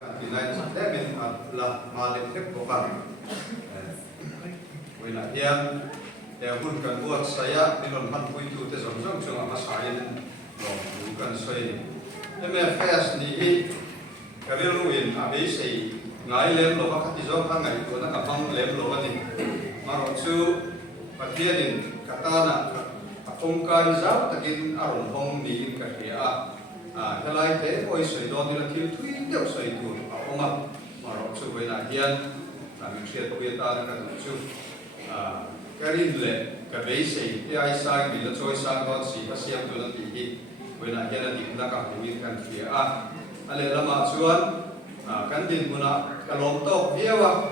thì này sẽ mình là mà để thép của bạn với lại hiện để hun cần buat saya di dalam hal itu terjangkau cuma masalah bukan saya MFS ni kalau luin habis si ngai lem lo pak hati jauh kan ngai itu nak abang lem lo ni marosu bagian kata nak pongkai jauh takin aron hong ni kerja helai te oi soi don ni lakil tui deu soi tu oma marosu với lại hiện mình sẽ biết ta là cái chu cái le cái base thì ai sang mình là choi sang đó chỉ có xem tôi là tỷ với lại hiện là tỷ là cả những cái phía anh là mà chuan cái tiền của nó cái lồng tóc kia wa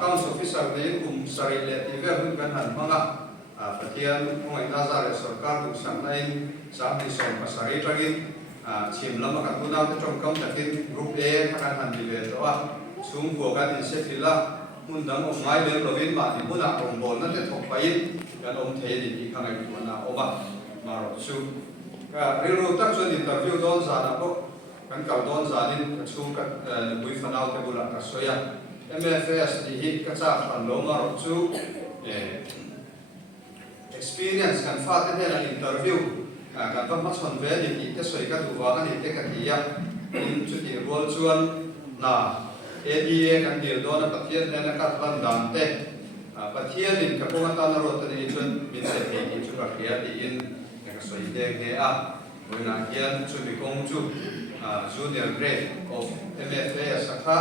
công số officer này cũng sari le thì về hơn cái hẳn mà phát hiện ngoài ra ra là sở các cũng sáng nay sáng thì xong mà sari tragin chìm lắm mà các cô nào trong công tác group A các hẳn thì về đó xuống của cái tiền sẽ là muốn đăng ông mai lên rồi viên bạn thì muốn làm ông bồn nó sẽ thuộc phải cái ông thế thì đi khang này của nào ông mà rồi su cái điều tác cho interview đón giả là có cái cầu đón giả nên cái su cái buổi phần nào cái buổi làm cái số ya MFS thì hit cái sao phần lỗ mà rồi su experience cái phát thế là interview cái phần mắt phần về thì cái số cái thủ vào cái cái gì ya in chút thì role chuan là ADA kan deal do na pathian na ka ban dan te pathian in ka pong ta na ro ta ni chun min se ti ki chu ka khia ti in ka soi de ge moi na hian chu bi kong chu junior grade of MFA sakha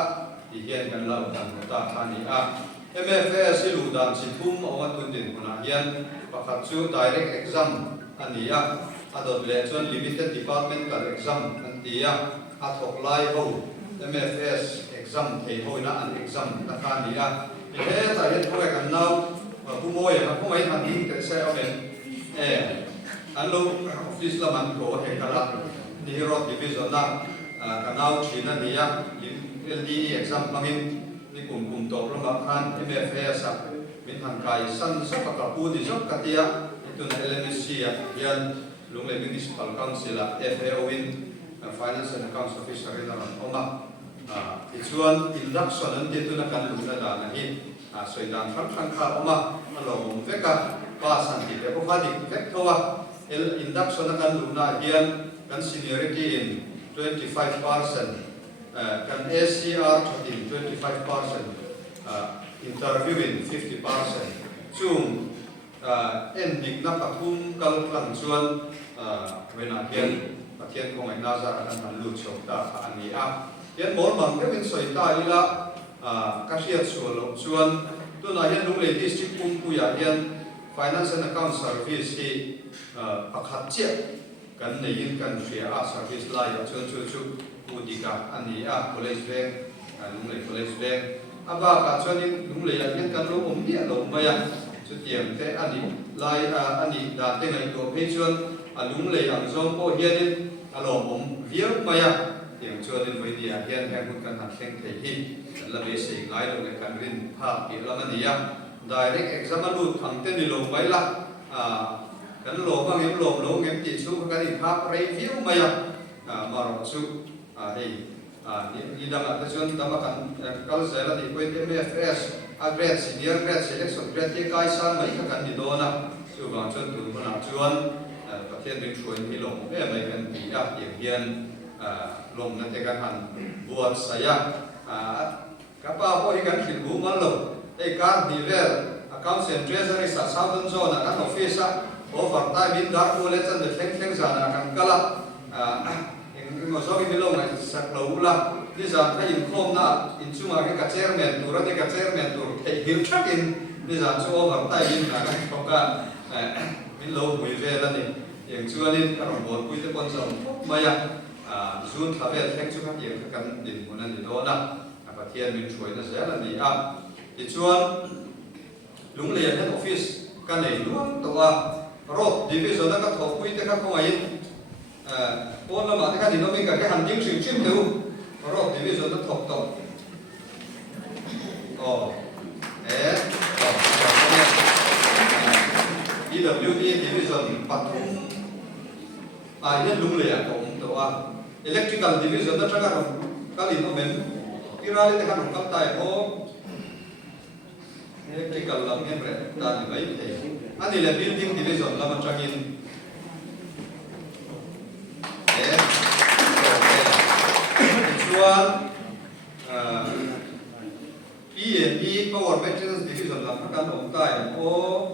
ti hian kan lau dan ta thani MFA si lu dan si thum o tun din kuna hian pakhat chu direct exam ani adot le chun limited departmental exam an ti athok lai ho MFS exam thì hồi là ăn exam ta khan đi thế tại hiện thôi cần nào phụ môi mà không mấy thằng đi cái xe ở bên anh lúc office là mình có hệ cả là đi rồi division là cần nào chỉ là đi LD exam bằng đi cùng tổ lúc mà khan MFS mình thằng cái sân sắp cả pu đi dốc cả tia itu na LMC hiện lúc này municipal council là FAO in finance and accounts officer là ông chuan induction an ti tu na kan lu na da na hi soi dan khang kha oma alom veka pa san ti ko kha dik vek thowa induction na kan lu na hian kan seniority in 25% kan ACR in 25% interview in 50% chung endik na pathum kal klang chuan wena hian pathian ko ngai na za kan lu chok ta ani hiện bốn bằng cái bên soi ta đi là các hiện số lượng chuan tôi nói hiện lúc này district cũng quy hiện finance and account service thì bậc hạt chiết cần này hiện cần phía service lại ở chuan chuan chu đi cả anh ấy college bank lúc này college bank và cả chuan lúc này hiện cần lúc ông địa lúc bây giờ chút tiền thế anh ấy lại anh ấy đã tên này của page chuan lúc này hàng zong có hiện alo ông viết bây giờ tiếng cho nên với địa hiện hay một căn hạt sinh thể hi là về sự ngay được cái căn rin ha bị làm anh direct exam luôn thằng tên đi lồng mấy là cái lồng bằng em lồng em chỉ số cái gì pháp review mày mà rồi số hey đi đang ở cái chuyện tama kan kalau saya là di point MFS grade senior grade selection grade cái sang mấy cái kan di đó na số bằng chân từ mà nào chuan phát hiện đến chuan thì lồng cái mấy cái gì hiện lồng nanti kan han buat saya kapal apa ikan kilbu malu kan divel account and treasury sa southern zone kan office overtime in dark boleh cende teng sana kan kala yang ngosok ini lồng này sak lâu la di sana thay in khom na in cuma cái chairman tu rani cái chairman tu thay hil chắc in di sana so overtime in na kan koka in lâu buổi về là ni yang cuma ni kan buat buổi tu pun sama maya June travel theng chu khat yeng kan din munan ni do na pathian min thoi na zela ni ti chuan lung le head office kan nei luang to road division na ka thok pui te kha ko ai pon la ma te kha din mi ka ke han ding sing chim teu road division na thok to EWD division pathum ai ne lung le ko to electrical division da traga cái gì nó mình cái ra thì hắn không tay ô cái cần làm em rồi ta thì mấy thì anh đi là building division là mình trang in chuan P&E Power Maintenance Division là các ông tay ô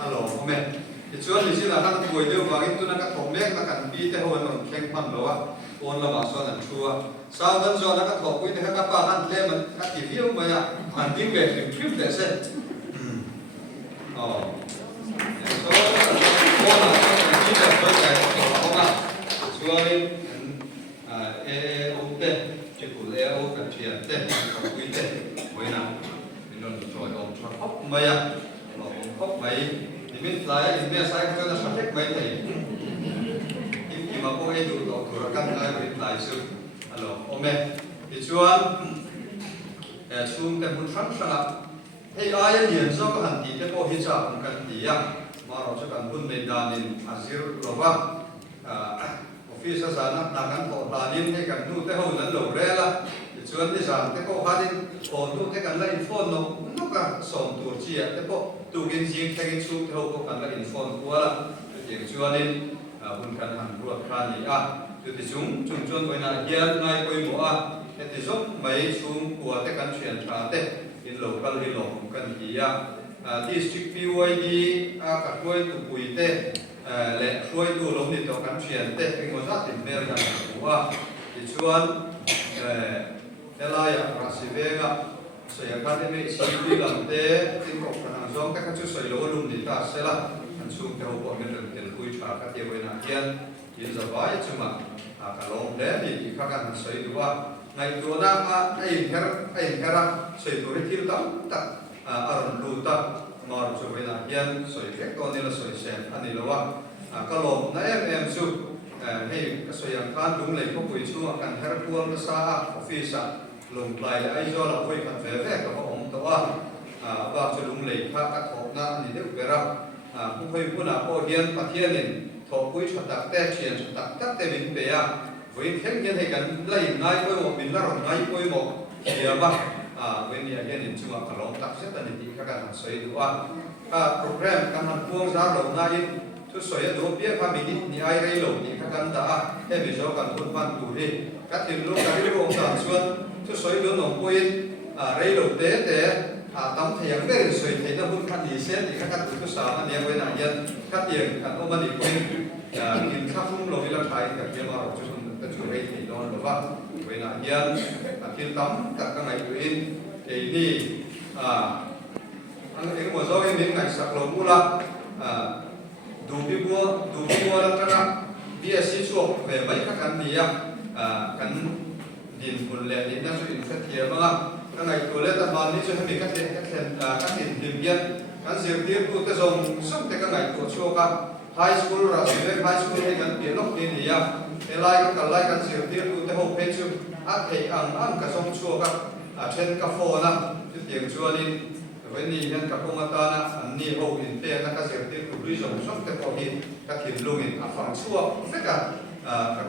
alo hôm nay thì chuan thì xin là các buổi điều và cái tôi là các phòng mét là cần đi theo hồi mình khen phần đó ôn là bảo sao là chua sau đó cho nó các thọ quý thì các bạn ăn thêm mình các chỉ phiếu mà ăn tiếng về thì trip để xem số con là chỉ là với cái không ạ chua đi ok chỉ phụ leo cần chuyện tên còn quý tên với nào mình luôn rồi ông cho ốc mày à ốc mày thì biết lại thì biết sai cho nó sắp hết mấy thầy khi mà cô ấy đủ tổ của căn lại với lại sự alo ome thì chuan chung tem hun phăng phăng ạ hay ai liền do có hành thì cái bộ hiện trạng cũng cần gì à mà rồi cho cần hun bên đàn nên azir lova office sa na ngắn hộ đàn nên hay cần nu cái hậu dẫn lẩu re là thì chuan thì rằng cái bộ phát đi phone nu cái cần lấy phone nó cả sòng tuổi chia cái bộ tu kiến riêng cái chung cái hậu có cần lấy phone qua là thì chuan nên hun kan han ruột khan ni a tu ti chung chon với na hian ngai koi mo a te zok mai chung của te kan thian tha te in local hi lo kan hi a district PYD a ka koi tu pui te le koi tu lo ni to kan thian te ing mo za tin mer kan ku a ti chuan elaya rasivenga so ya ka te me si lam te tin ko kan zong ka chu soi lo lum ni ta sela an chung te ho ko men ren kui tha ka te với na hian in za vai chuma cả lồng đế thì các anh xây được qua ngàyตัวนั้นไอ้แค่ใส่ตัวที่ตั้งตัดอารมณ์รู้ตัดมาจนเวลาเย็นใส่แค่ตัวนี้เราใส่เส้นอันนี้เราว่าก็ลงในสุดให้ใส่ยังการดุงเลยพวกผู้ช่วยกันแค่พวกภาษาออฟฟิศลงปลายไอ้จอเราคุยกันแฝงกับผมแต่ว่าจะดุงเลยพระกระทบน้ำนี่เด็กเวลาผู้คุยผู้น่ะผู้เรียนปฏิญาณทอคุยชัดตักแต่เชียนชัดตักแต่เต็มเปียvới thêm nhân hay cần lấy ngay với một mình là ngay với một thì mà với nhà nhân thì chúng ta làm tập sẽ là những cáiการxây dựng programการทำพวงสารเราngayทุกส่วนดูเบี้ยความมีนี่ไอ้เรื่องหลงนี่การด่าให้ไปโจกันทุนพันดูดิการถึงลูกการที่องค์การส่วนทุกส่วนดูหนุ่มปุ้ยเรื่องหลงแต่ตั้งเทียงไม่ได้สวยเห็นแล้วพุ่งขันดีเส้นที่การทุกสาวเนี่ยไว้หนังยันขัดเทียงกันก็มันอีกเป็นกินข้าวฟุ้งลงที่เราใช้กับเยี่ยมเราจุดcái chủ đề thì đó là vâng với là nhân thiên tắm các ngày tuyên thì đi anh thấy một số cái miếng ngày sạc lồng mula đủ bua là các bia xí chuộc về mấy các anh gì cắn điền quần lệ điền năng suy phát thiệt vâng ạ các ngày tuổi lễ tập đoàn đi cho mình các điền viên các diệp điệp của cái dòng sống tại các ngày của chùa các high school là high school thì gần biển lốc điền gì elai ka kalai kan sir tir tu te ho pe chu a thei ang ka song chu ka then ka phone na chu tiang chu anin when ni han ka poma ta na an ni ho in te na ka sir tir tu ri song song te ko hi ka thin lung in a phang chu fe ka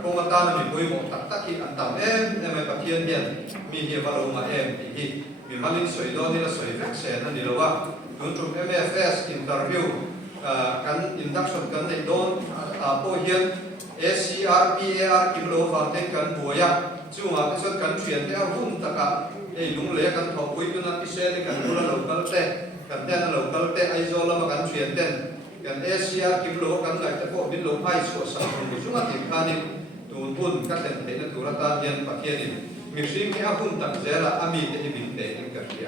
poma ta na mi poi mo tak tak hi an tam em mai pa thian hian mi hi va lo ma em hi mi malin soi do ni la soi vek se na ni lo wa tun trum MFS interview kan induction kan nei don po hian SCRPAR kim lo vào tên cần bùa ya chú mà cái số cần chuyển theo vùng tất cả ấy đúng lẽ cần thọ quý cái cái xe thì cần bùa là lẩu cờ tê cần tên là lẩu cờ tê ai do là mà cần chuyển tên cần SCR kim lo cần lại cái bộ biến lo hai số sản phẩm của chúng ta thì khai đi tuôn tuôn các tên thế là tuôn ra ta hiện phát hiện đi mình xin cái vùng tất cả là ami để bình tĩnh những cái gì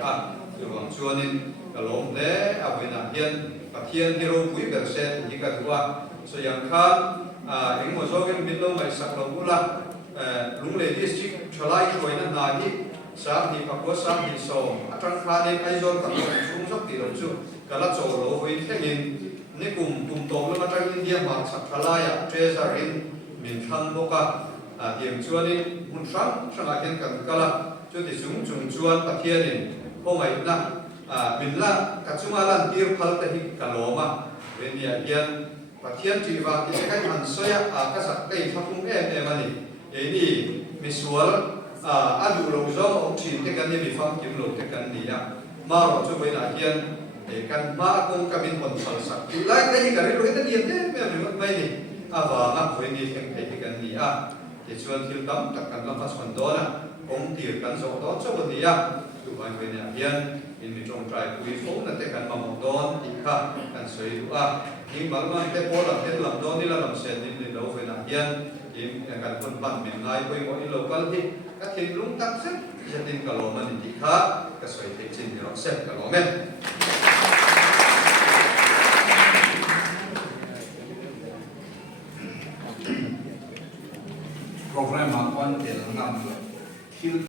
từ vòng chuan nên cái lồng lẽ với nạn hiện phát hiện hero quý bờ xe thì cái thứ so yang khan những một số cái biến động này sắp lồng là lúng lệ district chalai rồi nên là đi sáng thì phát có sáng thì sầu trong khan nên ai rồi tập trung sắp thì đồng chu cái là chỗ lỗ với thế nên cùng tổ là trong India mà sắp chalai treasury mình thăng bốc điểm chuan nên muốn sáng lại hiện cần cái là cho thì chúng chuan tập hiện nên hôm nay na mình là các chúng ta làm tiêu phật thì cả lỗ mà bên nhà hiện và thiên chỉ và thì cái hàn xoay các sắc cây thắp hung em mà nè đi misual adu lâu zo ông chỉ cái cái này bị phong kiếm lâu cái cái này mà rồi cho với là hiền để căn ma công các bên còn sản xuất lại cái gì cả đấy rồi hết tiền thế mấy này và ngắt với đi thêm cái cái này thì chuyên thiếu tấm tất cả các phát sản đó là công ty cần số đó cho vấn đề tụi bạn với nhà hiền in mình trồng trái quý phố là cái cần bằng một đòn thì khác cần sấy đủ nhưng mà nó cái phố là cái làm đòn đi là làm sệt nên đâu với nhà hiền thì cần phân bản miền Nam với mỗi lâu quan thì các thiên lũng tắc rất gia đình cả lò mình thì khác cái sấy thì trên thì nó sẽ cả lò men